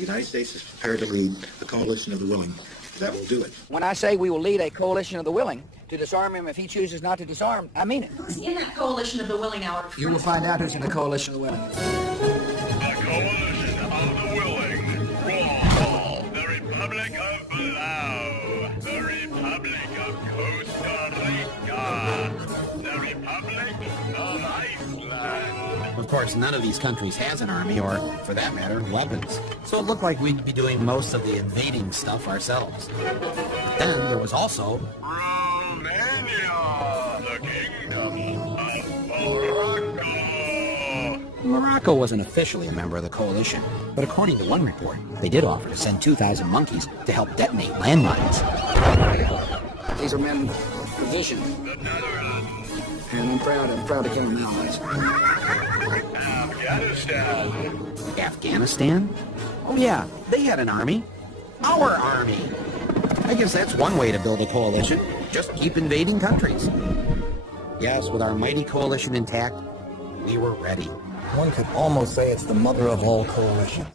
The United States is prepared to lead the coalition of the willing. That will do it. When I say we will lead a coalition of the willing to disarm him if he chooses not to disarm, I mean it. Who's in that coalition of the willing, our friend? You will find out who's in the coalition of the willing. The coalition of the willing. Whoa. The Republic of Palau. The Republic of Costa Rica. The Republic of Iceland. Of course, none of these countries has an army, or, for that matter, weapons. So it looked like we'd be doing most of the invading stuff ourselves. But then there was also Romania. The Kingdom of Morocco. Morocco wasn't officially a member of the coalition, but according to one report, they did offer to send 2,000 monkeys to help detonate landmines. These are men with vision, The Netherlands. and I'm proud to kill them allies. Afghanistan. Afghanistan? Oh yeah, they had an army. Our army! I guess that's one way to build a coalition. Just keep invading countries. Yes, with our mighty coalition intact, we were ready. One could almost say it's the mother of all coalitions.